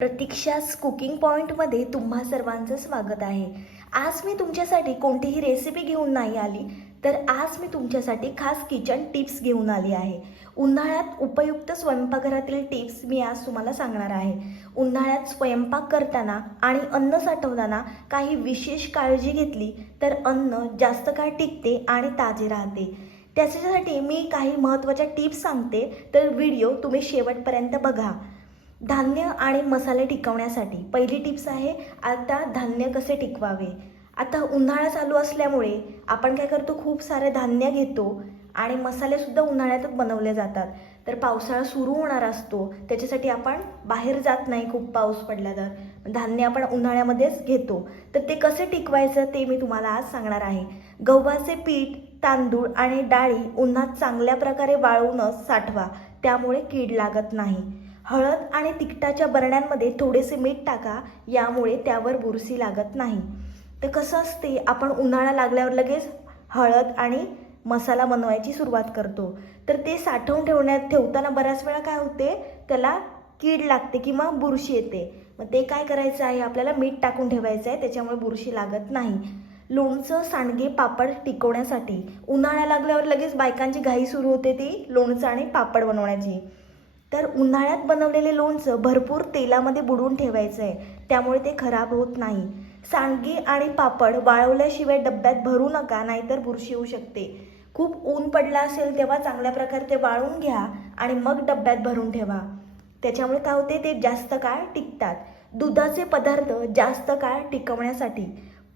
प्रतीक्षास cooking पॉईंटमध्ये तुम्हा सर्वांचं स्वागत आहे. आज मी तुमच्यासाठी कोणतीही रेसिपी घेऊन नाही आली तर आज मी तुमच्यासाठी खास किचन टिप्स घेऊन आली आहे. उन्हाळ्यात उपयुक्त स्वयंपाकघरातील टिप्स मी आज तुम्हाला सांगणार आहे. उन्हाळ्यात स्वयंपाक करताना आणि अन्न साठवताना काही विशेष काळजी घेतली तर अन्न जास्त काळ टिकते आणि ताजे राहते. त्याच्यासाठी मी काही महत्त्वाच्या टिप्स सांगते तर व्हिडिओ तुम्ही शेवटपर्यंत बघा. धान्य आणि मसाले टिकवण्यासाठी. पहिली टिप्स आहे आता धान्य कसे टिकवावे? आता उन्हाळा चालू असल्यामुळे आपण काय करतो? खूप सारे धान्य घेतो आणि मसालेसुद्धा उन्हाळ्यातच बनवले जातात. तर पावसाळा सुरू होणार असतो त्याच्यासाठी आपण बाहेर जात नाही खूप पाऊस पडला तर. धान्य आपण उन्हाळ्यामध्येच घेतो. तर ते कसे टिकवायचं ते मी तुम्हाला आज सांगणार आहे. गव्हाचे पीठ तांदूळ आणि डाळी उन्हात चांगल्या प्रकारे वाळवूनच साठवा. त्यामुळे कीड लागत नाही. हळद आणि तिखटाच्या बरण्यांमध्ये थोडेसे मीठ टाका यामुळे त्यावर बुरशी लागत नाही. तर कसं असते आपण उन्हाळा लागल्यावर लगेच हळद आणि मसाला बनवायची सुरुवात करतो. तर ते साठवून ठेवण्यात ठेवताना बऱ्याच वेळा काय होते त्याला कीड लागते किंवा बुरशी येते. मग ते काय करायचं आहे आपल्याला मीठ टाकून ठेवायचं आहे त्याच्यामुळे बुरशी लागत नाही. लोणचं सांडगे पापड टिकवण्यासाठी. उन्हाळ्या लागल्यावर लगेच बायकांची घाई सुरू होते ती लोणचं आणि पापड बनवण्याची. तर उन्हाळ्यात बनवलेले लोणचं भरपूर तेलामध्ये बुडवून ठेवायचं आहे त्यामुळे ते खराब होत नाही. सांडगी आणि पापड वाळवल्याशिवाय डब्यात भरू नका नाहीतर बुरशी येऊ शकते. खूप ऊन पडला असेल तेव्हा चांगल्या प्रकारे ते वाळून घ्या आणि मग डब्यात भरून ठेवा. त्याच्यामुळे काय होते ते जास्त काळ टिकतात. दुधाचे पदार्थ जास्त काळ टिकवण्यासाठी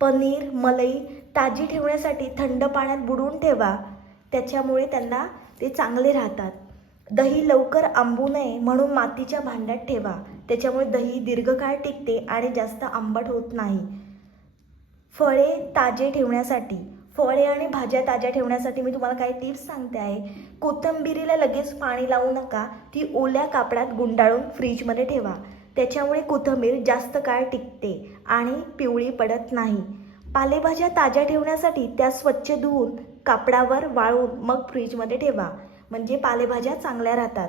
पनीर मलई ताजी ठेवण्यासाठी थंड पाण्यात बुडवून ठेवा. त्याच्यामुळे त्यांना ते चांगले राहतात. दही लवकर आंबू नये म्हणून मातीच्या भांड्यात ठेवा. त्याच्यामुळे दही दीर्घकाळ टिकते आणि जास्त आंबट होत नाही. फळे ताजे ठेवण्यासाठी फळे आणि भाज्या ताज्या ठेवण्यासाठी मी तुम्हाला काही टिप्स सांगते आहे. कोथिंबिरीला लगेच पाणी लावू नका. ती ओल्या कापडात गुंडाळून फ्रीजमध्ये ठेवा. त्याच्यामुळे कोथिंबीर जास्त काळ टिकते आणि पिवळी पडत नाही. पालेभाज्या ताज्या ठेवण्यासाठी त्या स्वच्छ धुवून कापडावर वाळून मग फ्रीजमध्ये ठेवा. म्हणजे पालेभाज्या चांगल्या राहतात.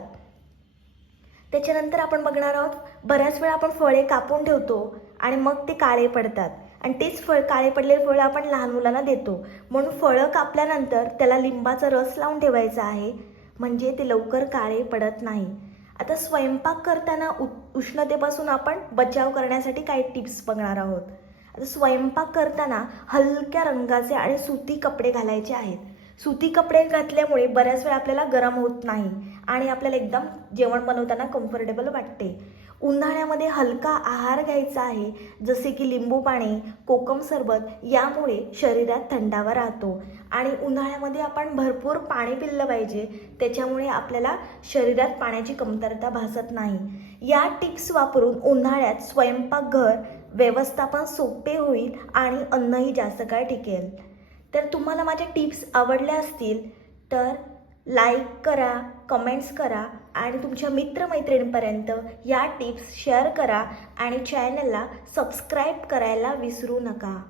त्याच्यानंतर आपण बघणार आहोत बऱ्याच वेळा आपण फळे कापून ठेवतो आणि मग ते काळे पडतात. आणि तेच फळ काळे पडलेले फळं आपण लहान मुलांना देतो. म्हणून फळं कापल्यानंतर त्याला लिंबाचा रस लावून ठेवायचा आहे. म्हणजे ते लवकर काळे पडत नाही. आता स्वयंपाक करताना उ उष्णतेपासून आपण बचाव करण्यासाठी काही टिप्स बघणार आहोत. आता स्वयंपाक करताना हलक्या रंगाचे आणि सुती कपडे घालायचे आहेत. सुती कपडे घातल्यामुळे बऱ्याच वेळा आपल्याला गरम होत नाही आणि आपल्याला एकदम जेवण बनवताना कम्फर्टेबल वाटते. उन्हाळ्यामध्ये हलका आहार घ्यायचा आहे जसे की लिंबू पाणी कोकम सरबत यामुळे शरीरात थंडावा राहतो. आणि उन्हाळ्यामध्ये आपण भरपूर पाणी पिल्लं पाहिजे त्याच्यामुळे आपल्याला शरीरात पाण्याची कमतरता भासत नाही. या टिप्स वापरून उन्हाळ्यात स्वयंपाकघर व्यवस्थापन सोपे होईल आणि अन्नही जास्त काळ टिकेल. तर तुम्हाला माझ्या टिप्स आवडल्या असतील तर लाईक करा कमेंट्स करा आणि तुमच्या मित्रमैत्रिणींपर्यंत या टिप्स शेअर करा आणि चॅनलला सबस्क्राईब करायला विसरू नका.